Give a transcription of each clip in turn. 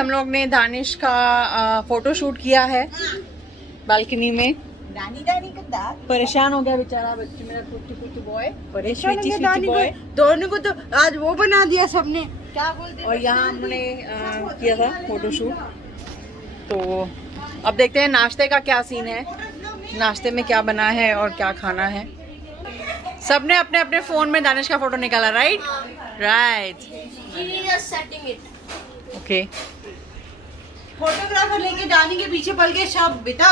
हम लोग ने दानिश का फोटो शूट किया है बालकनी में। परेशान हो गया बेचारा बच्चे मेरा कुछ बॉय, परेशान हो गया बॉय। दोनों को तो आज वो बना दिया सबने, क्या बोलते हैं। और यहाँ हमने किया था फोटो शूट। तो अब देखते हैं नाश्ते का क्या सीन है, नाश्ते में क्या बना है और क्या खाना है। सबने अपने अपने फोन में दानिश का फोटो निकाला, राइट राइट ओके। फोटोग्राफर लेके जाने के पीछे पड़ गए सब बेटा।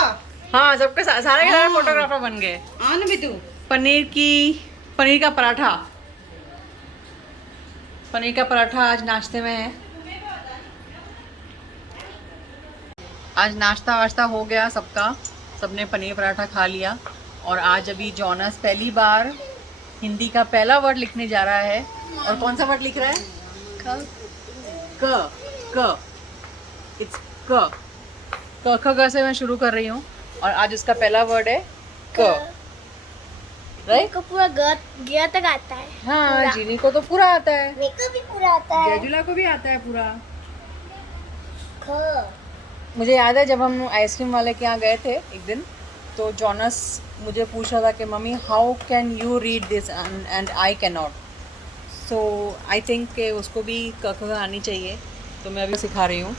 हाँ, सबके सारे के सारे फोटोग्राफर बन गए। आना भी तू। पनीर का पराठा आज नाश्ते में है। आज नाश्ता वाश्ता हो गया सबका, सबने पनीर पराठा खा लिया। और आज अभी जॉनस पहली बार हिंदी का पहला वर्ड लिखने जा रहा है। और कौन सा वर्ड लिख रहा है? क इट्स क ख ग से मैं शुरू कर रही हूँ और आज उसका पहला वर्ड है क। राइट, को पूरा गया तक आता है। हाँ, जीनी को तो पूरा आता है, मेरे को भी पूरा आता है। जयजुला को भी आता है पूरा। ख मुझे याद है जब हम आइसक्रीम वाले के यहाँ गए थे एक दिन, तो जॉनस मुझे पूछ रहा था कि mummy how can you read this and I can not. So I think कि उसको भी क ख आनी चाहिए, तो मैं अभी सिखा रही हूँ।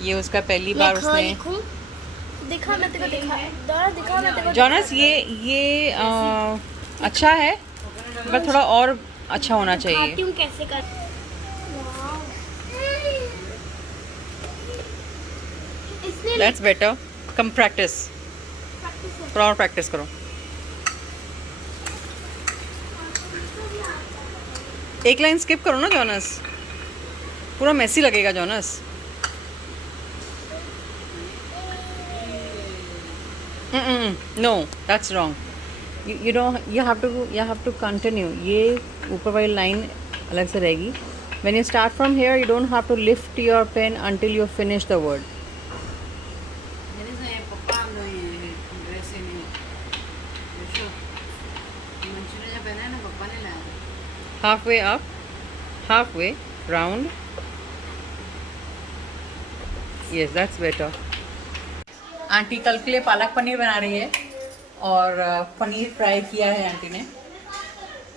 ये उसका पहली बार उसने। दिखा मैं तेरे को दिखा मैं तेरे को। जॉनस ये अच्छा है पर थोड़ा और अच्छा होना चाहिए। दिखाती हूँ कैसे कर। इसने दैट्स बेटर, कम प्रैक्टिस, थोड़ा और प्रैक्टिस करो। एक लाइन स्किप करो ना जॉनस, पूरा मेसी लगेगा Jonas. No that's wrong. You don't, you have to continue. ये ऊपर वाली लाइन अलग से रहेगी। When you start from here you don't have to lift your pen until you finish the word. halfway up, halfway round. Yes, that's better. Aunty कल के लिए पालक पनीर बना रही है और पनीर फ्राई किया है आंटी ने,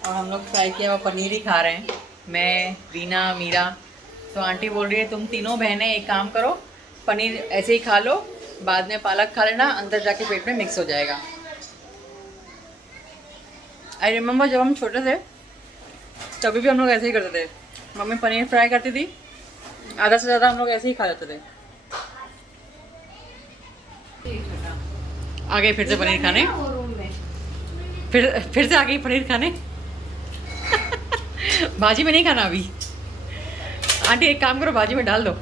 और हम लोग फ्राई किया हुआ पनीर ही खा रहे हैं, मैं, रीना, मीरा। तो आंटी बोल रही है तुम तीनों बहनें एक काम करो, पनीर ऐसे ही खा लो, बाद में पालक खा लेना, अंदर जाके पेट में मिक्स हो जाएगा। आई रिमेम्बर जब हम छोटे थे तभी भी हम लोग ऐसे ही करते थे। मम्मी पनीर फ्राई करती थी, आधा से ज़्यादा हम लोग ऐसे ही खा लेते थे। आ गए फिर से पनीर खाने, फिर से आ गई पनीर खाने। भाजी में नहीं खाना अभी। आंटी एक काम करो, भाजी में डाल दो।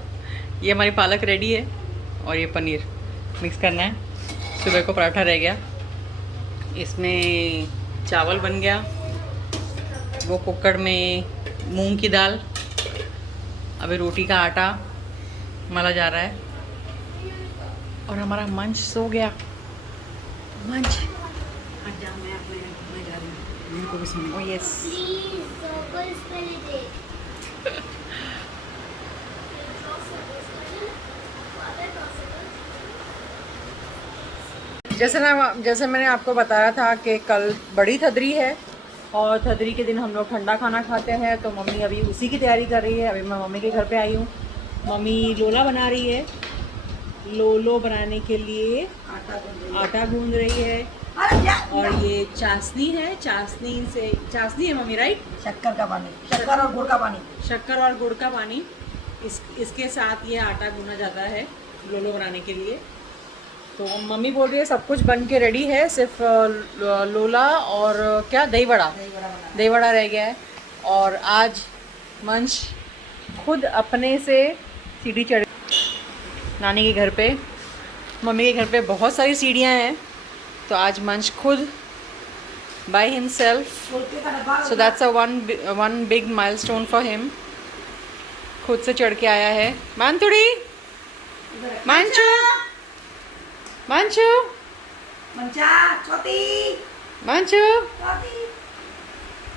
ये हमारी पालक रेडी है और ये पनीर मिक्स करना है। सुबह को पराठा रह गया, इसमें चावल बन गया, वो कुकर में मूंग की दाल, अभी रोटी का आटा मला जा रहा है और हमारा मंच सो गया। मंच ओह यस। जैसे मैंने आपको बताया था कि कल बड़ी थदरी है और थदरी के दिन हम लोग ठंडा खाना खाते हैं, तो मम्मी अभी उसी की तैयारी कर रही है। अभी मैं मम्मी के घर पे आई हूँ, मम्मी लोला बना रही है। लोलो बनाने के लिए आटा गूंद रही है और ये चाशनी है, चाशनी है मम्मी, राइट? शक्कर का पानी, शक्कर और गुड़ का पानी, शक्कर और गुड़ का पानी, इसके साथ ये आटा गूंदा जाता है लोलो बनाने के लिए। तो मम्मी बोल रही है सब कुछ बन के रेडी है, सिर्फ लोला और क्या दही वड़ा रह गया है। और आज मंच खुद अपने से सीढ़ी चढ़, नानी के घर पे, मम्मी के घर पे बहुत सारी सीढ़ियाँ हैं, तो आज मंच खुद by himself, so that's a one big milestone for him. खुद से चढ़ के आया है। मानतुड़ी, Manchu, Manchu, Manchu,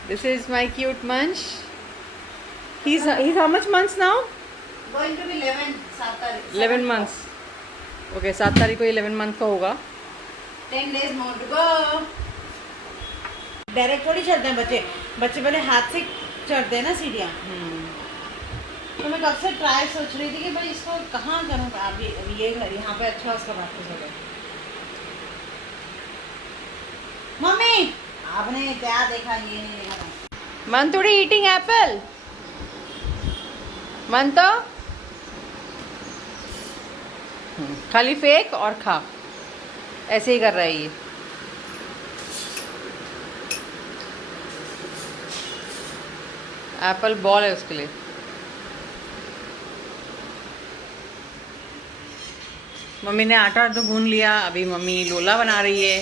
this is my cute Manch. He's how much months now? Going to be 11, 7 तारीख. 11 months. ओके 7 तारीख को 11 मंथ का होगा. 10 days more to go. Direct थोड़ी चढ़ते हैं बच्चे. बच्चे पहले हाथ से चढ़ते हैं ना सीढ़ियाँ. तो मैं कब से ट्राई सोच रही थी कि भाई इसको कहाँ करूँ. अभी ये घर यहाँ पे अच्छा उसका प्रैक्टिस हो गया. मम्मी आपने क्या देखा, ये नहीं देखा था. मंतुड़ी ईटिंग एप्पल. मंतो खाली फेंक और खा. ऐसे ही कर रहा है ये. एप्पल बॉल है उसके लिए. मम्मी ने आटा तो गूंद लिया. अभी मम्मी लोला बना रही है.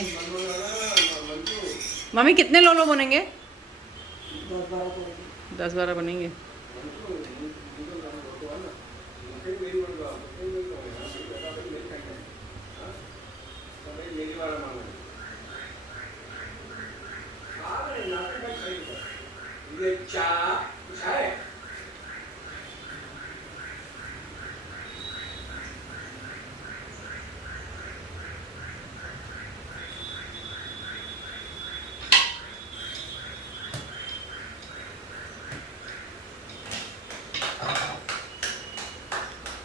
मम्मी कितने लोलो बनेंगे? 10-12 बनेंगे.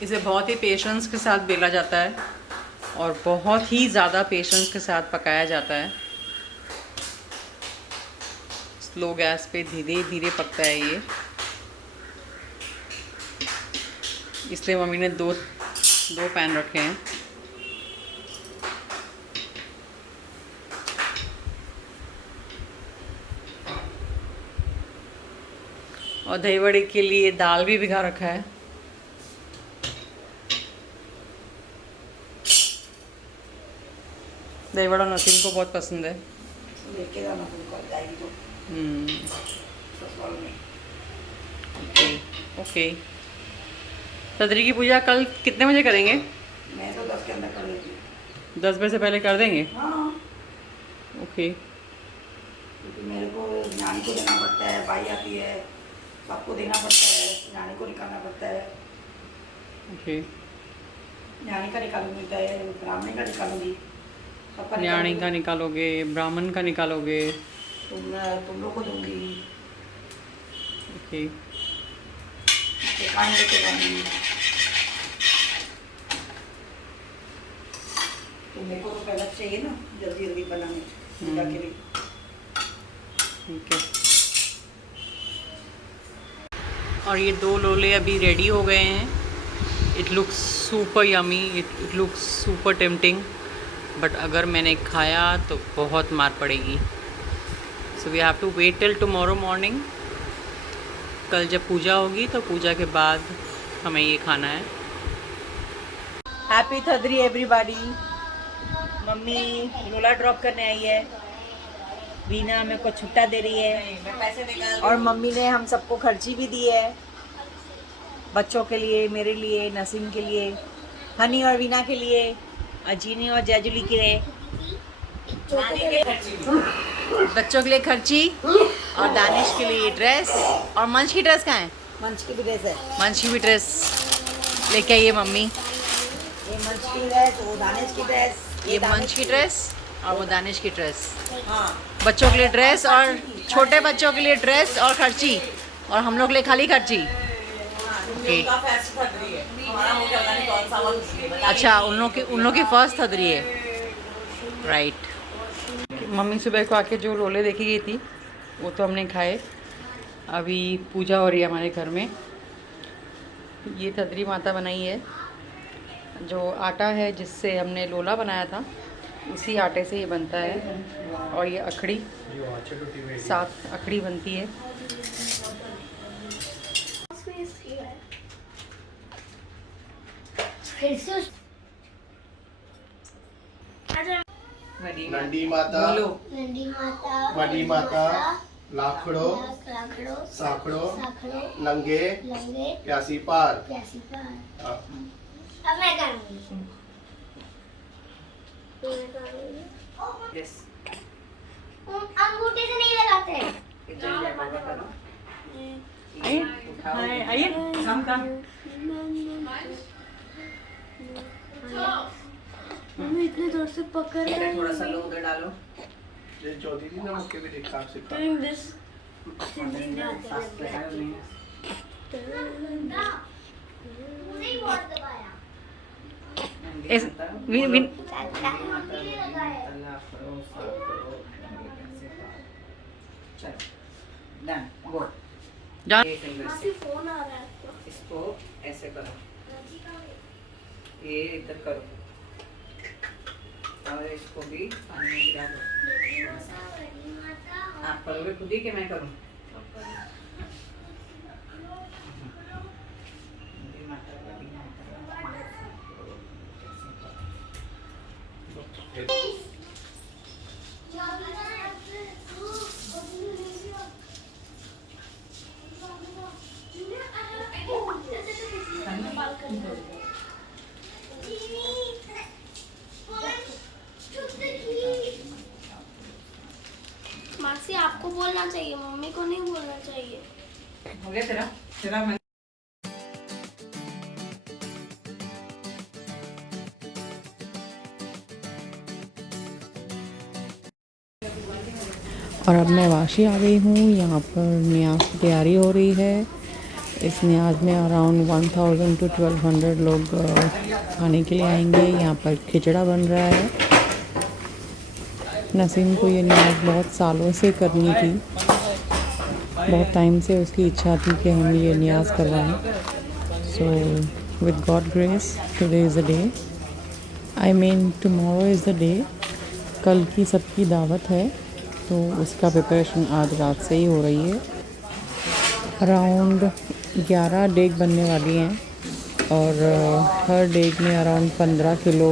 इसे बहुत ही पेशेंस के साथ बेला जाता है और बहुत ही ज़्यादा पेशेंस के साथ पकाया जाता है. स्लो गैस पे धीरे धीरे पकता है ये. इसलिए मम्मी ने दो पैन रखे हैं. और दही वड़े के लिए दाल भी भिगा रखा है. दही वड़ा नसीम को बहुत पसंद है. लेके जाना तुमको जाएगी तो. Okay okay. सदरी की पूजा कल कितने बजे करेंगे? मैं तो 10 के अंदर कर लेती हूँ. 10 बजे से पहले कर देंगे. हाँ, ओके. क्योंकि मेरे को नानी को देना पड़ता है, भाई आती है, सबको देना पड़ता है, नानी को निकालना पड़ता है. ओके. नानी का निकालूंगी, ब्राह्मणी का निकालूंगी, सबका न्याणी का निकालोगे, ब्राह्मण का निकालोगे. तुम लोग को दूंगी. ओके. पानी लेके जाऊंगी. तो मेरे को तो पहले चाहिए ना जल्दी जल्दी बनाने पूजा के लिए. ठीक है. और ये 2 लोले अभी रेडी हो गए हैं. It looks super yummy. It looks super tempting. But अगर मैंने खाया तो बहुत मार पड़ेगी. So we have to wait till tomorrow morning. कल जब पूजा होगी तो पूजा के बाद हमें ये खाना है. हैप्पी थदरी एवरीबॉडी. मम्मी लोला ड्रॉप करने आई है. वीना मेरे को छुट्टा दे रही है. मैं पैसे निकाल. और मम्मी ने हम सबको खर्ची भी दी है. बच्चों के लिए, मेरे लिए, नसीम के लिए, हनी और वीना के लिए, अजीनी और जैजुली के लिए. बच्चों के लिए खर्ची और दानिश के लिए ड्रेस. और मंच की ड्रेस कहाँ है? मंच की भी ड्रेस है. मंच की भी ड्रेस लेके आई है मम्मी. ये मंच की ड्रेस, वो दानिश की ड्रेस. ये मंच की ड्रेस और वो दानिश की ड्रेस. हाँ, बच्चों के लिए ड्रेस और छोटे बच्चों के लिए ड्रेस और खर्ची. और हम लोग के लिए खाली खर्ची. ओके. अच्छा, उन लोग की फर्स्ट थदरी है. राइट. मम्मी सुबह को आके जो लोले देखी गई थी वो तो हमने खाए. अभी पूजा हो रही है हमारे घर में. ये थदरी माता बनाई है. जो आटा है जिससे हमने लोला बनाया था उसी आटे से ये बनता है. और ये अखड़ी 7 अखड़ी बनती है. नंदी माता, वडी माता, लाखड़ो, साखड़ो, नंगे, प्यासी पार. हाँ. अब मैं करूँगी. यस. अंगूठे से नहीं लगाते. आइए. कम. इतनी जोर से पकड़ रहा है। थोड़ा सा लो उधर डालो। ये चौथी थी ना मुक्के भी ठीक ठाक सिखा। Doing this. मासी फोन आ रहा है आपको। इसको ऐसे करो, ये इधर करो और इसको भी पानी में गिरा दो। आप करोगे खुद ही कि मैं करूँ? मासी आपको बोलना चाहिए, मम्मी को नहीं बोलना चाहिए। हो गया तेरा तेरा मैं और अब मैं वाशी आ गई हूँ। यहाँ पर न्याज की तैयारी हो रही है। इस न्याज में अराउंड 1000 to 1200 लोग खाने के लिए आएंगे। यहाँ पर खिचड़ा बन रहा है। नसीम को ये न्याज बहुत सालों से करनी थी, बहुत टाइम से उसकी इच्छा थी कि हम ये न्याज करवाएं। So with God grace today is the day, I mean tomorrow is the day. कल की सबकी दावत है, तो उसका प्रिपरेशन आज रात से ही हो रही है। अराउंड 11 डेग बनने वाली हैं और हर डेग में अराउंड 15 किलो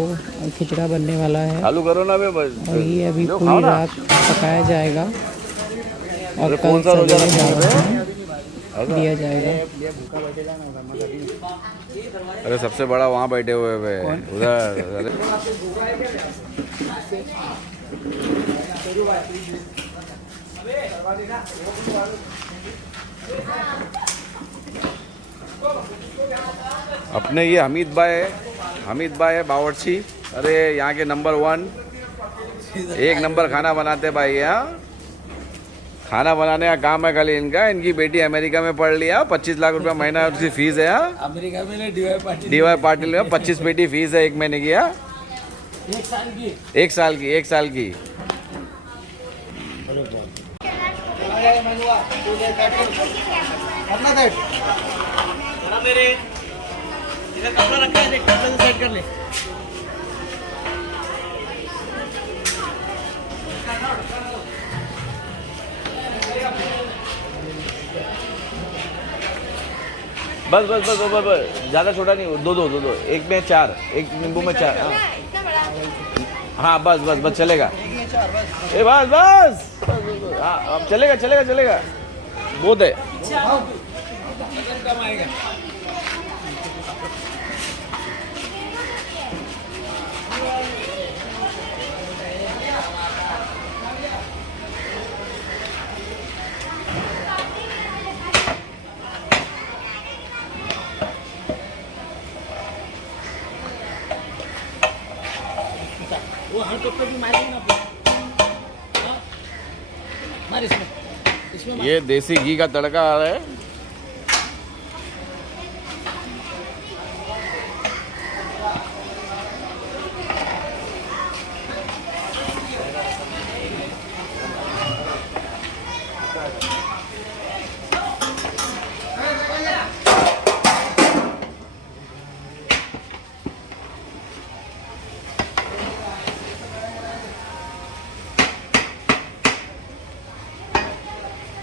खिचड़ा बनने वाला है। चालू करो ना बे बस। और ये अभी पूरी रात पकाया जाएगा और कल सवेरे दिया जाएगा। अरे सबसे बड़ा वहाँ बैठे हुए हैं उधर। अपने ये हमीद भाई है बावर्ची। अरे यहाँ के नंबर 1, एक नंबर खाना बनाते भाई। यहाँ खाना बनाने का काम है खाली इनका। इनकी बेटी अमेरिका में पढ़ लिया, 25 लाख रुपया महीना उसकी फीस है। यहाँ अमेरिका में DY पाटिल में 25 पेटी फीस है 1 महीने की। यहाँ 1 साल की। कपड़ा रखा है, कपड़े से सेट कर ले। बस ज़्यादा छोटा नहीं, दो। एक में 4, एक नींबू में 4। हाँ बस चलेगा। ए बस हाँ अब चलेगा। बहुत है। कम आएगा। वो हर कप भी मारेंगे ना अपने। मार इसमें ये देसी घी का तड़का आ रहा है।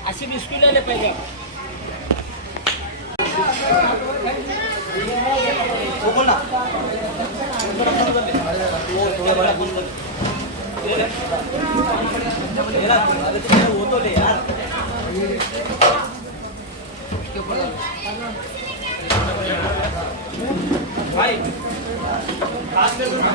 ऐसे बिस्कुट ले पहले। वो बोला वो तो ले यार। भाई खास कर दो ना।